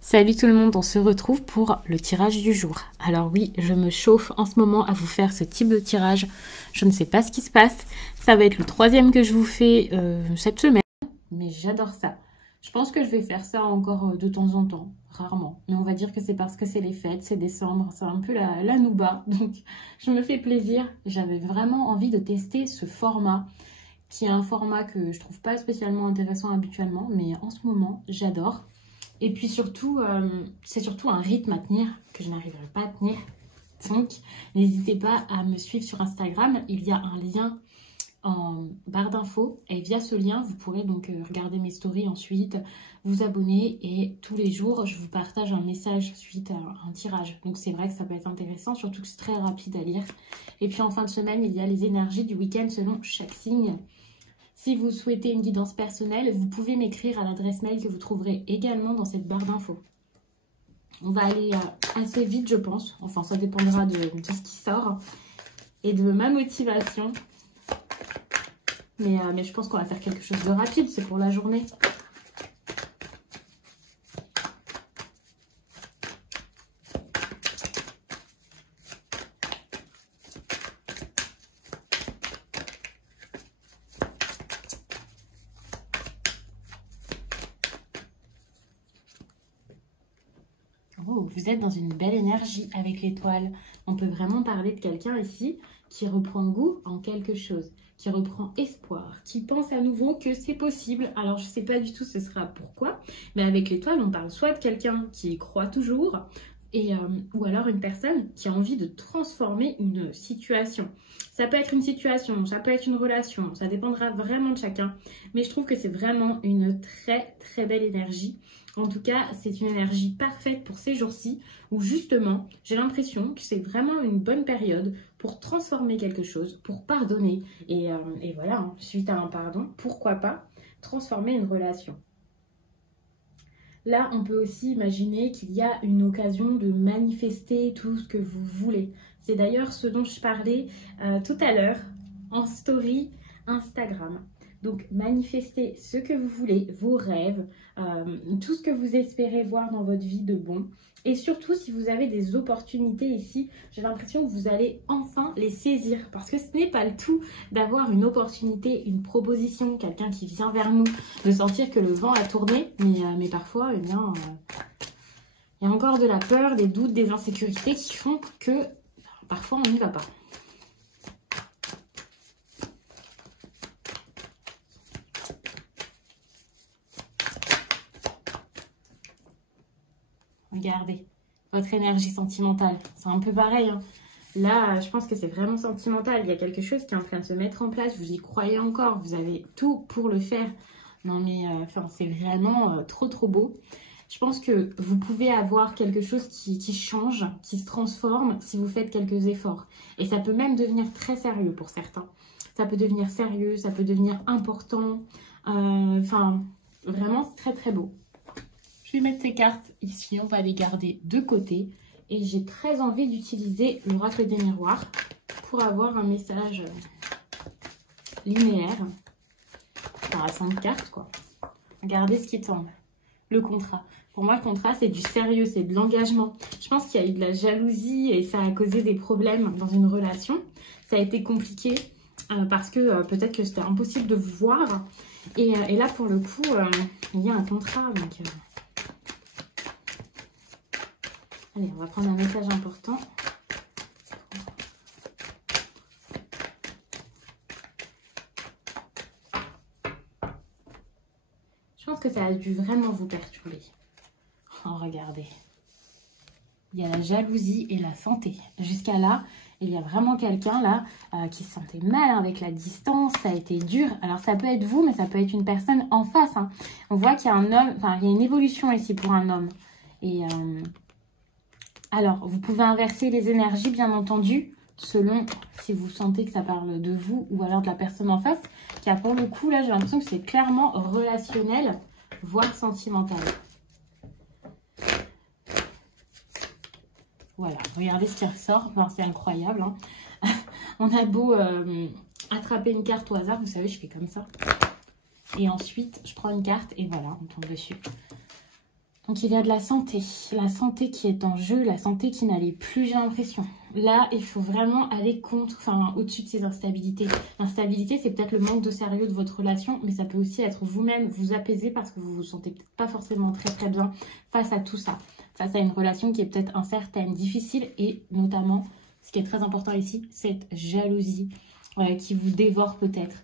Salut tout le monde, on se retrouve pour le tirage du jour. Alors oui, je me chauffe en ce moment à vous faire ce type de tirage. Je ne sais pas ce qui se passe. Ça va être le troisième que je vous fais cette semaine. Mais j'adore ça. Je pense que je vais faire ça encore de temps en temps, rarement. Mais on va dire que c'est parce que c'est les fêtes, c'est décembre, c'est un peu la nouba. Donc je me fais plaisir. J'avais vraiment envie de tester ce format, qui est un format que je trouve pas spécialement intéressant habituellement. Mais en ce moment, j'adore. Et puis surtout, c'est surtout un rythme à tenir que je n'arriverai pas à tenir. Donc, n'hésitez pas à me suivre sur Instagram. Il y a un lien en barre d'infos. Et via ce lien, vous pourrez donc regarder mes stories ensuite, vous abonner. Et tous les jours, je vous partage un message suite à un tirage. Donc, c'est vrai que ça peut être intéressant, surtout que c'est très rapide à lire. Et puis, en fin de semaine, il y a les énergies du week-end selon chaque signe. Si vous souhaitez une guidance personnelle, vous pouvez m'écrire à l'adresse mail que vous trouverez également dans cette barre d'infos. On va aller assez vite, je pense. Enfin, ça dépendra de ce qui sort et de ma motivation. Mais je pense qu'on va faire quelque chose de rapide, c'est pour la journée. Oh, vous êtes dans une belle énergie avec l'étoile. On peut vraiment parler de quelqu'un ici qui reprend goût en quelque chose, qui reprend espoir, qui pense à nouveau que c'est possible. Alors, je ne sais pas du tout ce sera pourquoi, mais avec l'étoile, on parle soit de quelqu'un qui y croit toujours, ou alors une personne qui a envie de transformer une situation. Ça peut être une situation, ça peut être une relation, ça dépendra vraiment de chacun. Mais je trouve que c'est vraiment une très très belle énergie. En tout cas, c'est une énergie parfaite pour ces jours-ci où justement, j'ai l'impression que c'est vraiment une bonne période pour transformer quelque chose, pour pardonner. Et voilà, hein, suite à un pardon, pourquoi pas transformer une relation. Là, on peut aussi imaginer qu'il y a une occasion de manifester tout ce que vous voulez. C'est d'ailleurs ce dont je parlais tout à l'heure en story Instagram. Donc, manifestez ce que vous voulez, vos rêves, tout ce que vous espérez voir dans votre vie de bon. Et surtout, si vous avez des opportunités ici, j'ai l'impression que vous allez enfin les saisir. Parce que ce n'est pas le tout d'avoir une opportunité, une proposition, quelqu'un qui vient vers nous, de sentir que le vent a tourné. Mais parfois, eh bien, il y a encore de la peur, des doutes, des insécurités qui font que parfois on n'y va pas. Regardez, votre énergie sentimentale, c'est un peu pareil. Hein. Là, je pense que c'est vraiment sentimental. Il y a quelque chose qui est en train de se mettre en place. Vous y croyez encore, vous avez tout pour le faire. Non mais, c'est vraiment trop trop beau. Je pense que vous pouvez avoir quelque chose qui change, qui se transforme si vous faites quelques efforts. Et ça peut même devenir très sérieux pour certains. Ça peut devenir sérieux, ça peut devenir important. Vraiment, c'est très très beau. Je vais mettre ces cartes ici, on va les garder de côté. Et j'ai très envie d'utiliser l'oracle des miroirs pour avoir un message linéaire. Enfin, à 5 cartes, quoi. Regardez ce qui tombe. Le contrat. Pour moi, le contrat, c'est du sérieux, c'est de l'engagement. Je pense qu'il y a eu de la jalousie et ça a causé des problèmes dans une relation. Ça a été compliqué parce que peut-être que c'était impossible de vous voir. Et là, pour le coup, il y a un contrat, donc... Allez, on va prendre un message important. Je pense que ça a dû vraiment vous perturber. Oh, regardez. Il y a la jalousie et la santé. Jusqu'à là, il y a vraiment quelqu'un là qui se sentait mal avec la distance. Ça a été dur. Alors, ça peut être vous, mais ça peut être une personne en face. Hein. On voit qu'il y a un homme, il y a une évolution ici pour un homme. Et... alors, vous pouvez inverser les énergies, bien entendu, selon si vous sentez que ça parle de vous ou alors de la personne en face, qui a pour le coup, là, j'ai l'impression que c'est clairement relationnel, voire sentimental. Voilà, regardez ce qui ressort, enfin, c'est incroyable. Hein. On a beau attraper une carte au hasard, vous savez, je fais comme ça. Et ensuite, je prends une carte et voilà, on tombe dessus. Donc, il y a de la santé qui est en jeu, la santé qui n'allait plus, j'ai l'impression. Là, il faut vraiment aller contre, enfin, au-dessus de ces instabilités. L'instabilité, c'est peut-être le manque de sérieux de votre relation, mais ça peut aussi être vous-même, vous apaiser parce que vous vous sentez peut-être pas forcément très bien face à tout ça. Face à une relation qui est peut-être incertaine, difficile et notamment, ce qui est très important ici, cette jalousie qui vous dévore peut-être.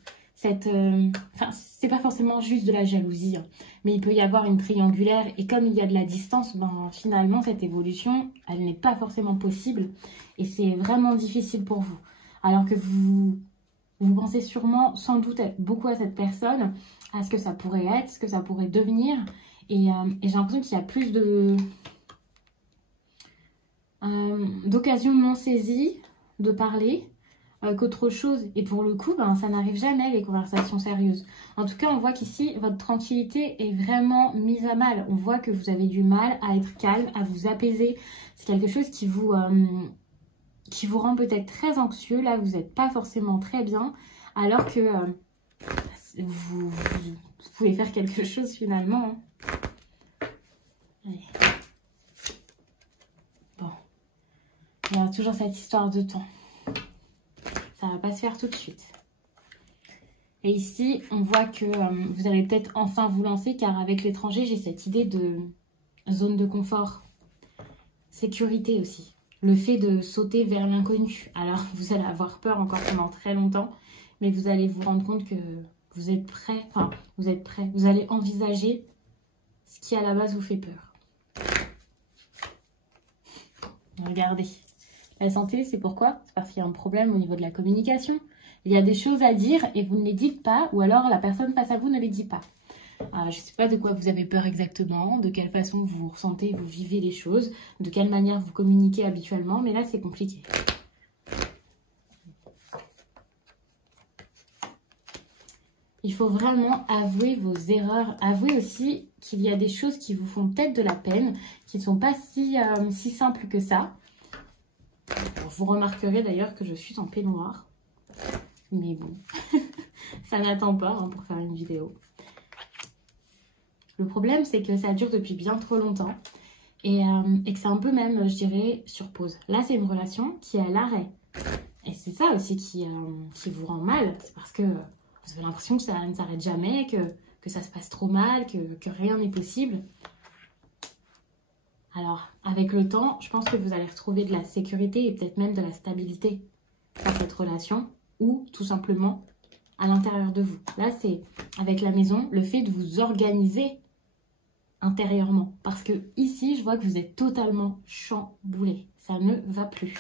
Enfin, c'est pas forcément juste de la jalousie, hein, mais il peut y avoir une triangulaire et comme il y a de la distance, ben, finalement cette évolution, elle n'est pas forcément possible et c'est vraiment difficile pour vous. Alors que vous pensez sûrement, sans doute, beaucoup à cette personne, à ce que ça pourrait être, ce que ça pourrait devenir et j'ai l'impression qu'il y a plus d'occasions non saisies de parler qu'autre chose. Et pour le coup, ben, ça n'arrive jamais, les conversations sérieuses. En tout cas, on voit qu'ici, votre tranquillité est vraiment mise à mal. On voit que vous avez du mal à être calme, à vous apaiser. C'est quelque chose qui vous rend peut-être très anxieux. Là, vous n'êtes pas forcément très bien. Alors que vous pouvez faire quelque chose finalement. Hein. Allez. Bon. Il y a toujours cette histoire de temps. Ça va pas se faire tout de suite. Et ici, on voit que vous allez peut-être enfin vous lancer, car avec l'étranger, j'ai cette idée de zone de confort. Sécurité aussi. Le fait de sauter vers l'inconnu. Alors, vous allez avoir peur encore pendant très longtemps, mais vous allez vous rendre compte que vous êtes prêt. Enfin, vous êtes prêt. Vous allez envisager ce qui, à la base, vous fait peur. Regardez. La santé, c'est pourquoi? C'est parce qu'il y a un problème au niveau de la communication. Il y a des choses à dire et vous ne les dites pas, ou alors la personne face à vous ne les dit pas. Je ne sais pas de quoi vous avez peur exactement, de quelle façon vous ressentez, vous vivez les choses, de quelle manière vous communiquez habituellement, mais là c'est compliqué. Il faut vraiment avouer vos erreurs, avouer aussi qu'il y a des choses qui vous font peut-être de la peine, qui ne sont pas si simples que ça. Vous remarquerez d'ailleurs que je suis en peignoir. Mais bon, ça n'attend pas hein, pour faire une vidéo. Le problème, c'est que ça dure depuis bien trop longtemps. Et que c'est un peu même, je dirais, sur pause. Là, c'est une relation qui est à l'arrêt. Et c'est ça aussi qui vous rend mal. C'est parce que vous avez l'impression que ça ne s'arrête jamais, que ça se passe trop mal, que rien n'est possible. Alors, avec le temps, je pense que vous allez retrouver de la sécurité et peut-être même de la stabilité dans cette relation ou tout simplement à l'intérieur de vous. Là, c'est avec la maison, le fait de vous organiser intérieurement. Parce que ici, je vois que vous êtes totalement chamboulé. Ça ne va plus.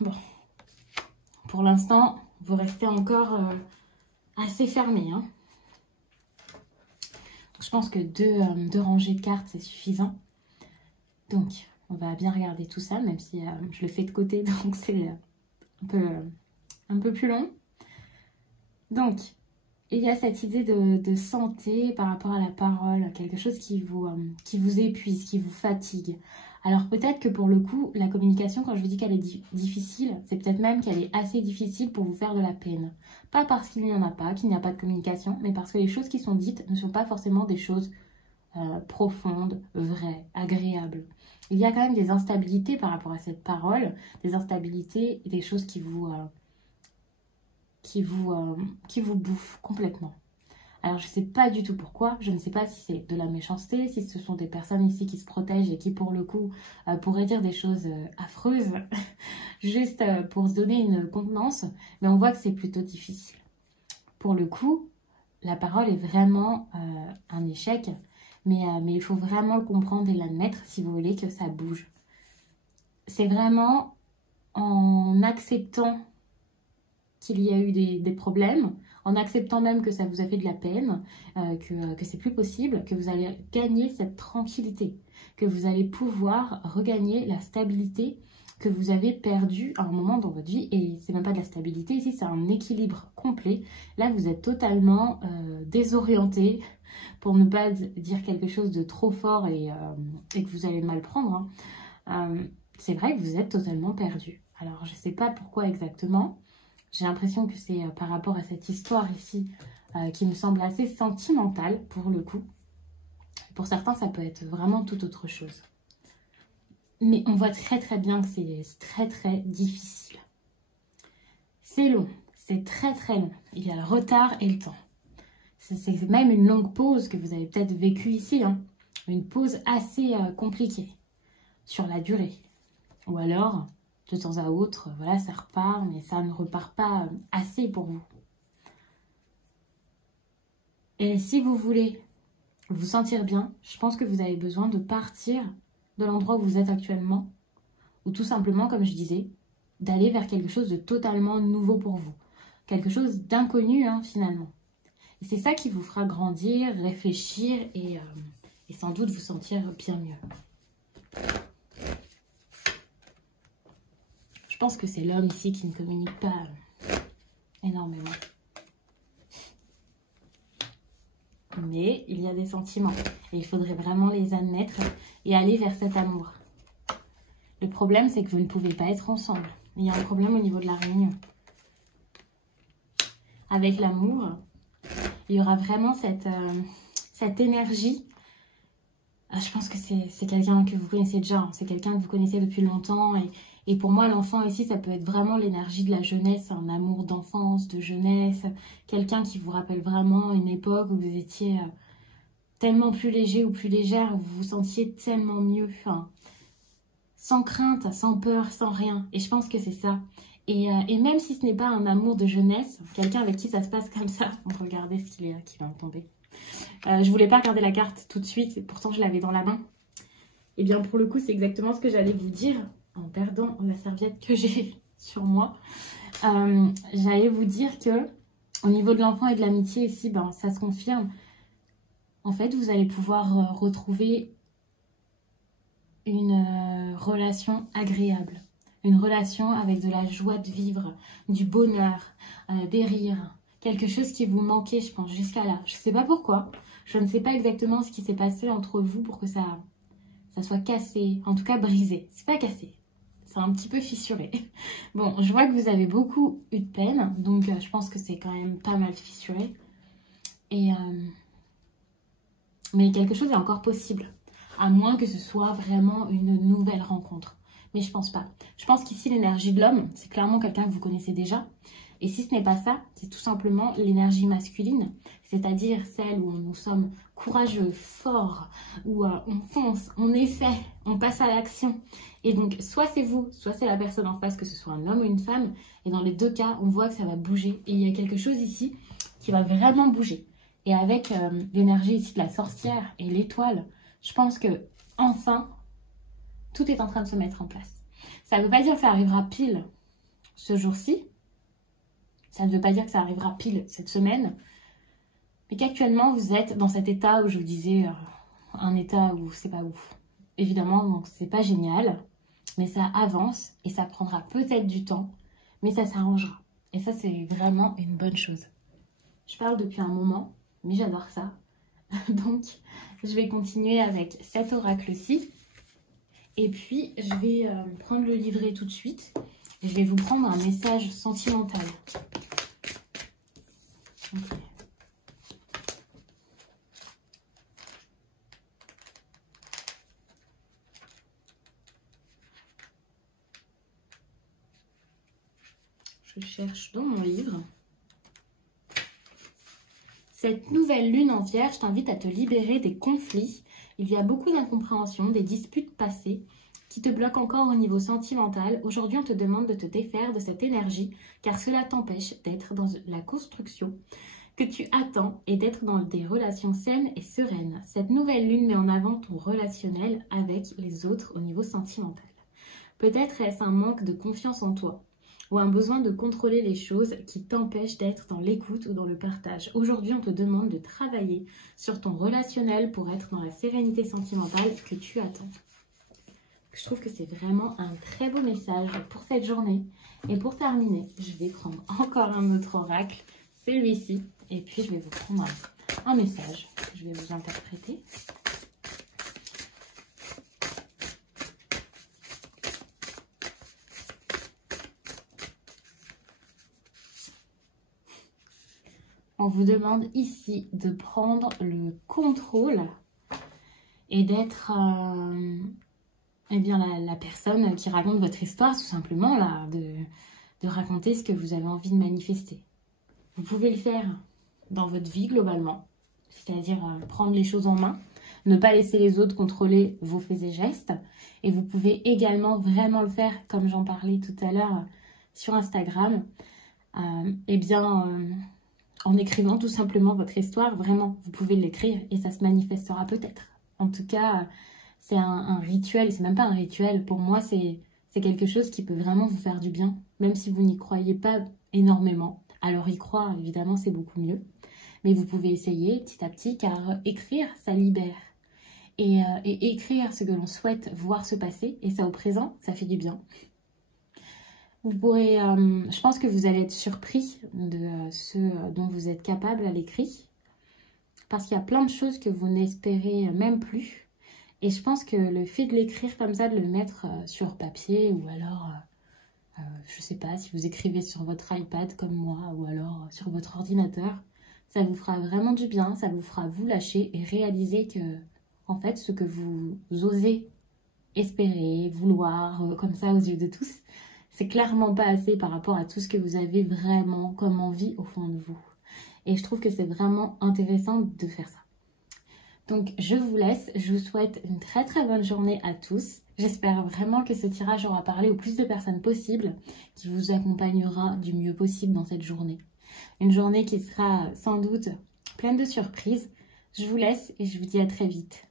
Bon. Pour l'instant, vous restez encore assez fermé, hein. Je pense que deux rangées de cartes, c'est suffisant. Donc, on va bien regarder tout ça, même si je le fais de côté, donc c'est un peu plus long. Donc, il y a cette idée de santé par rapport à la parole, quelque chose qui vous épuise, qui vous fatigue. Alors peut-être que pour le coup, la communication, quand je vous dis qu'elle est difficile, c'est peut-être même qu'elle est assez difficile pour vous faire de la peine. Pas parce qu'il n'y en a pas, qu'il n'y a pas de communication, mais parce que les choses qui sont dites ne sont pas forcément des choses profondes, vraies, agréables. Il y a quand même des instabilités par rapport à cette parole, des instabilités et des choses qui vous bouffent complètement. Alors, je ne sais pas du tout pourquoi. Je ne sais pas si c'est de la méchanceté, si ce sont des personnes ici qui se protègent et qui, pour le coup, pourraient dire des choses affreuses, juste pour se donner une contenance. Mais on voit que c'est plutôt difficile. Pour le coup, la parole est vraiment un échec. Mais il faut vraiment le comprendre et l'admettre si vous voulez que ça bouge. C'est vraiment en acceptant qu'il y a eu des problèmes, en acceptant même que ça vous a fait de la peine, que c'est plus possible, que vous allez gagner cette tranquillité, que vous allez pouvoir regagner la stabilité que vous avez perdue à un moment dans votre vie. Et c'est même pas de la stabilité, ici c'est un équilibre complet. Là vous êtes totalement désorienté, pour ne pas dire quelque chose de trop fort et que vous allez mal prendre. Hein. C'est vrai que vous êtes totalement perdu. Alors je sais pas pourquoi exactement. J'ai l'impression que c'est par rapport à cette histoire ici qui me semble assez sentimentale pour le coup. Pour certains, ça peut être vraiment tout autre chose. Mais on voit très très bien que c'est très très difficile. C'est long, c'est très très long. Il y a le retard et le temps. C'est même une longue pause que vous avez peut-être vécue ici. Hein. Une pause assez compliquée sur la durée. Ou alors, de temps à autre, voilà, ça repart, mais ça ne repart pas assez pour vous. Et si vous voulez vous sentir bien, je pense que vous avez besoin de partir de l'endroit où vous êtes actuellement, ou tout simplement, comme je disais, d'aller vers quelque chose de totalement nouveau pour vous. Quelque chose d'inconnu, hein, finalement. Et c'est ça qui vous fera grandir, réfléchir et sans doute vous sentir bien mieux. Je pense que c'est l'homme ici qui ne communique pas énormément. Mais il y a des sentiments et il faudrait vraiment les admettre et aller vers cet amour. Le problème, c'est que vous ne pouvez pas être ensemble. Il y a un problème au niveau de la réunion. Avec l'amour, il y aura vraiment cette énergie. Je pense que c'est quelqu'un que vous connaissez déjà. Hein. C'est quelqu'un que vous connaissez depuis longtemps. Et pour moi, l'enfant ici, ça peut être vraiment l'énergie de la jeunesse, un amour d'enfance, de jeunesse. Quelqu'un qui vous rappelle vraiment une époque où vous étiez tellement plus léger ou plus légère, où vous vous sentiez tellement mieux. Enfin, sans crainte, sans peur, sans rien. Et je pense que c'est ça. Et même si ce n'est pas un amour de jeunesse, quelqu'un avec qui ça se passe comme ça, regardez ce qui vient de tomber. Je voulais pas regarder la carte tout de suite, et pourtant je l'avais dans la main. Et bien pour le coup, c'est exactement ce que j'allais vous dire, en perdant la serviette que j'ai sur moi. J'allais vous dire que au niveau de l'enfant et de l'amitié ici, ben, ça se confirme. En fait, vous allez pouvoir retrouver une relation agréable. Une relation avec de la joie de vivre, du bonheur, des rires. Quelque chose qui vous manquait, je pense, jusqu'à là. Je ne sais pas pourquoi. Je ne sais pas exactement ce qui s'est passé entre vous pour que ça soit cassé. En tout cas, brisé. C'est pas cassé. C'est un petit peu fissuré. Bon, je vois que vous avez beaucoup eu de peine. Donc, je pense que c'est quand même pas mal fissuré. Mais quelque chose est encore possible. À moins que ce soit vraiment une nouvelle rencontre. Mais je pense pas. Je pense qu'ici, l'énergie de l'homme, c'est clairement quelqu'un que vous connaissez déjà. Et si ce n'est pas ça, c'est tout simplement l'énergie masculine, c'est-à-dire celle où nous sommes courageux, forts, où on fonce, on essaie, on passe à l'action. Et donc, soit c'est vous, soit c'est la personne en face, que ce soit un homme ou une femme. Et dans les deux cas, on voit que ça va bouger. Et il y a quelque chose ici qui va vraiment bouger. Et avec l'énergie ici de la sorcière et l'étoile, je pense que enfin, tout est en train de se mettre en place. Ça ne veut pas dire que ça arrivera pile ce jour-ci. Ça ne veut pas dire que ça arrivera pile cette semaine. Mais qu'actuellement, vous êtes dans cet état où je vous disais, un état où c'est pas ouf. Évidemment, donc c'est pas génial. Mais ça avance et ça prendra peut-être du temps. Mais ça s'arrangera. Et ça, c'est vraiment une bonne chose. Je parle depuis un moment, mais j'adore ça. Donc, je vais continuer avec cet oracle-ci. Et puis, je vais prendre le livret tout de suite. Et je vais vous prendre un message sentimental. Okay. Je cherche dans mon livre. Cette nouvelle lune en Vierge t'invite à te libérer des conflits. Il y a beaucoup d'incompréhensions, des disputes passées qui te bloquent encore au niveau sentimental. Aujourd'hui, on te demande de te défaire de cette énergie car cela t'empêche d'être dans la construction que tu attends et d'être dans des relations saines et sereines. Cette nouvelle lune met en avant ton relationnel avec les autres au niveau sentimental. Peut-être est-ce un manque de confiance en toi ou un besoin de contrôler les choses qui t'empêche d'être dans l'écoute ou dans le partage. Aujourd'hui, on te demande de travailler sur ton relationnel pour être dans la sérénité sentimentale que tu attends. Je trouve que c'est vraiment un très beau message pour cette journée. Et pour terminer, je vais prendre encore un autre oracle, celui-ci. Et puis, je vais vous prendre un message que je vais vous interpréter. On vous demande ici de prendre le contrôle et d'être eh bien, la personne qui raconte votre histoire, tout simplement, là, de raconter ce que vous avez envie de manifester. Vous pouvez le faire dans votre vie globalement, c'est-à-dire prendre les choses en main, ne pas laisser les autres contrôler vos faits et gestes. Et vous pouvez également vraiment le faire, comme j'en parlais tout à l'heure sur Instagram, eh bien, en écrivant tout simplement votre histoire. Vraiment, vous pouvez l'écrire et ça se manifestera peut-être. En tout cas, c'est un rituel, c'est même pas un rituel. Pour moi, c'est quelque chose qui peut vraiment vous faire du bien, même si vous n'y croyez pas énormément. Alors y croire, évidemment, c'est beaucoup mieux. Mais vous pouvez essayer petit à petit, car écrire, ça libère. Et écrire ce que l'on souhaite voir se passer, et ça au présent, ça fait du bien. Vous pourrez, je pense que vous allez être surpris de ce dont vous êtes capable à l'écrit, parce qu'il y a plein de choses que vous n'espérez même plus. Et je pense que le fait de l'écrire comme ça, de le mettre sur papier, ou alors, je sais pas, si vous écrivez sur votre iPad comme moi, ou alors sur votre ordinateur, ça vous fera vraiment du bien, ça vous fera vous lâcher et réaliser que, en fait, ce que vous osez espérer, vouloir, comme ça aux yeux de tous, c'est clairement pas assez par rapport à tout ce que vous avez vraiment comme envie au fond de vous. Et je trouve que c'est vraiment intéressant de faire ça. Donc je vous laisse, je vous souhaite une très très bonne journée à tous. J'espère vraiment que ce tirage aura parlé au plus de personnes possible, qui vous accompagnera du mieux possible dans cette journée. Une journée qui sera sans doute pleine de surprises. Je vous laisse et je vous dis à très vite.